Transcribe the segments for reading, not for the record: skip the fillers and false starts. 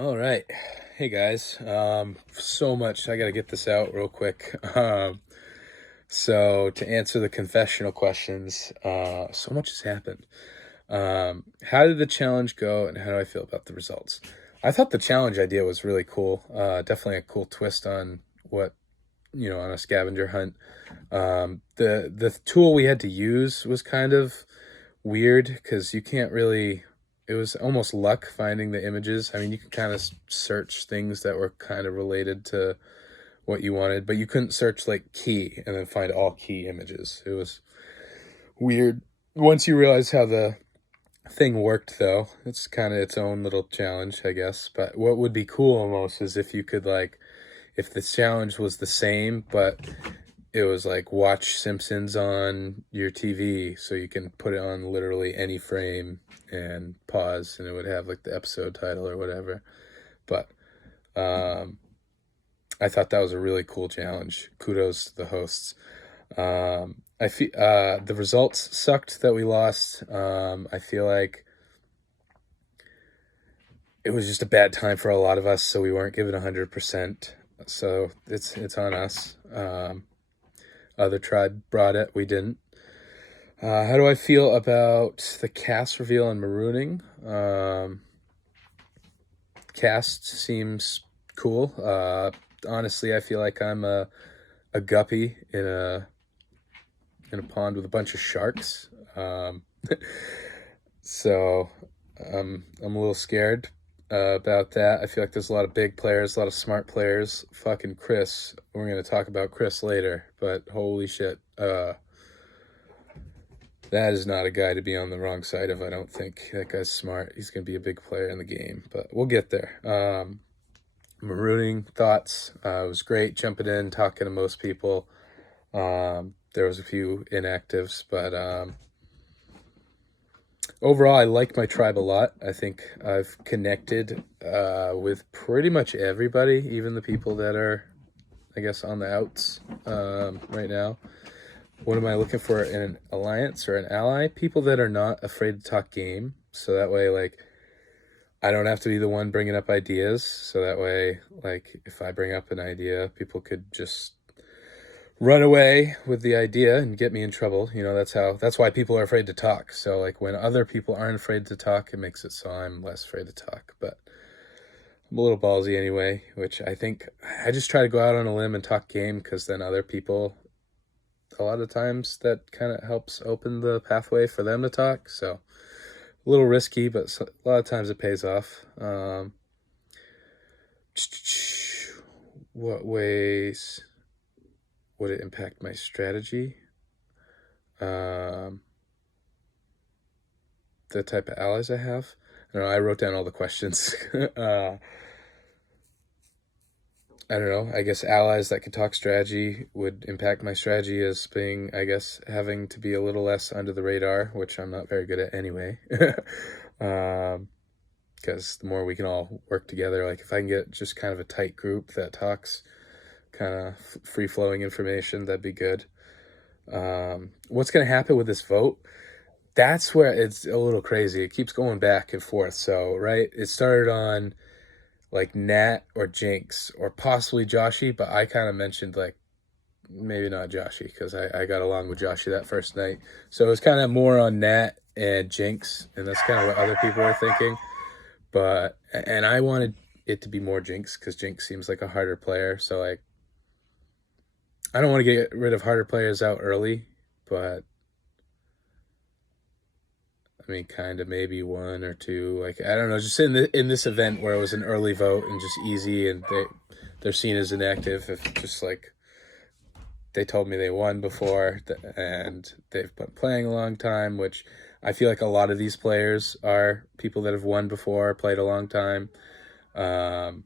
All right. Hey guys. So much. I got to get this out real quick. So to answer the confessional questions, so much has happened. How did the challenge go and how do I feel about the results? I thought the challenge idea was really cool. Definitely a cool twist on what, on a scavenger hunt. The tool we had to use was kind of weird because you can't really, it was almost luck finding the images. I mean, you could kind of search things that were kind of related to what you wanted, but you couldn't search like key and then find all key images. It was weird. Once you realize how the thing worked, though, it's kind of its own little challenge, I guess. But what would be cool almost is if you could, like, if the challenge was the same, but it was like watch Simpsons on your TV, so you can put it on literally any frame and pause, and it would have like the episode title or whatever. But I thought that was a really cool challenge. Kudos to the hosts. I feel the results sucked that we lost. I feel like it was just a bad time for a lot of us, so we weren't given 100%. So it's on us. Other tribe brought it, we didn't. How do I feel about the cast reveal and marooning? Cast seems cool. Honestly, I feel like I'm a guppy in a pond with a bunch of sharks. So I'm a little scared about that. I feel like there's a lot of big players, a lot of smart players. Fucking Chris. We're gonna talk about Chris later, but holy shit. That is not a guy to be on the wrong side of, I don't think. That guy's smart. He's going to be a big player in the game, but we'll get there. Marooning thoughts. It was great jumping in, talking to most people. There was a few inactives, but overall, I like my tribe a lot. I think I've connected with pretty much everybody, even the people that are, I guess, on the outs right now. What am I looking for in an alliance or an ally? People that are not afraid to talk game. So that way, like, I don't have to be the one bringing up ideas. So that way, like, if I bring up an idea, people could just run away with the idea and get me in trouble. That's why people are afraid to talk. So, like, when other people aren't afraid to talk, it makes it so I'm less afraid to talk. But I'm a little ballsy anyway, which I think I just try to go out on a limb and talk game because then other people, a lot of times that kind of helps open the pathway for them to talk. So a little risky, but a lot of times it pays off. What ways would it impact my strategy? The type of allies I have. I don't know. I wrote down all the questions. I don't know. I guess allies that could talk strategy would impact my strategy as being, I guess, having to be a little less under the radar, which I'm not very good at anyway. Because the more we can all work together, like if I can get just kind of a tight group that talks kind of free flowing information, that'd be good. What's going to happen with this vote? That's where it's a little crazy. It keeps going back and forth. So, right, it started on like Nat or Jinx or possibly Joshy, but I kind of mentioned like maybe not Joshy because I got along with Joshy that first night. So it was kind of more on Nat and Jinx, and that's kind of what other people were thinking. And I wanted it to be more Jinx because Jinx seems like a harder player. So like, I don't want to get rid of harder players out early, but I mean, kind of maybe one or two. Like I don't know, just in this event where it was an early vote and just easy, and they're seen as inactive. If just like they told me they won before and they've been playing a long time, which I feel like a lot of these players are people that have won before, played a long time. So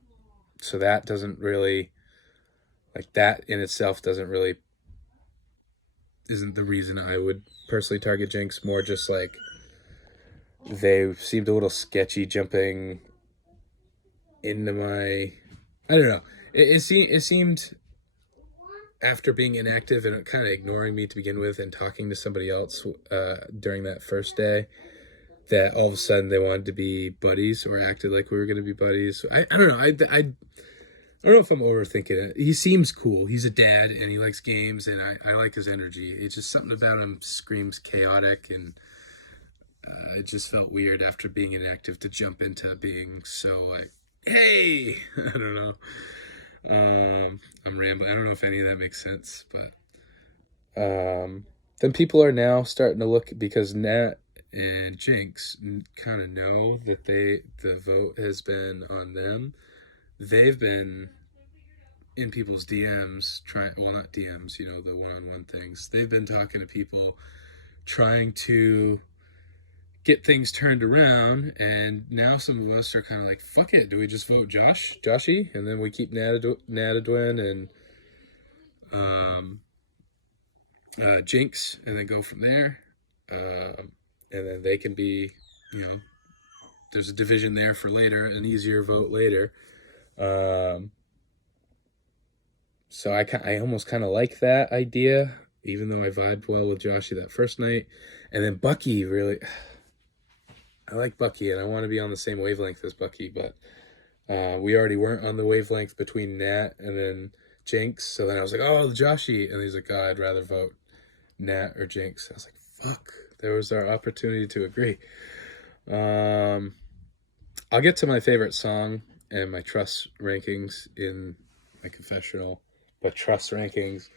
that doesn't really, like that in itself doesn't really, isn't the reason I would personally target Jinx. More just like they seemed a little sketchy jumping into my, I don't know. It seemed after being inactive and kind of ignoring me to begin with and talking to somebody else during that first day, that all of a sudden they wanted to be buddies or acted like we were going to be buddies. I don't know. I don't know if I'm overthinking it. He seems cool. He's a dad and he likes games, and I like his energy. It's just something about him screams chaotic, and it just felt weird after being inactive to jump into being so like, hey, I don't know. I'm rambling. I don't know if any of that makes sense, but then people are now starting to look, because Nat and Jinx kind of know that the vote has been on them. They've been in people's DMs well, not DMs, the one-on-one things. They've been talking to people, trying to get things turned around, and now some of us are kind of like, fuck it, do we just vote Joshy, and then we keep Natadwin and Jinx, and then go from there, and then they can be, there's a division there for later, an easier vote later. So I almost kind of like that idea, even though I vibed well with Joshy that first night. And then Bucky, really, I like Bucky, and I want to be on the same wavelength as Bucky, but we already weren't on the wavelength between Nat and then Jinx. So then I was like, oh, Joshy. And he's like, oh, I'd rather vote Nat or Jinx. I was like, fuck, there was our opportunity to agree. I'll get to my favorite song and my trust rankings in my confessional, but trust rankings,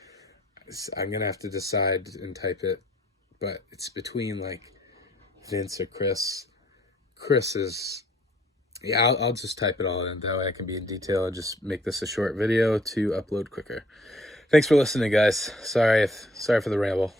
I'm going to have to decide and type it, but it's between like Vince or Chris. Chris is, yeah, I'll just type it all in. That way I can be in detail and just make this a short video to upload quicker. Thanks for listening, guys. Sorry for the ramble.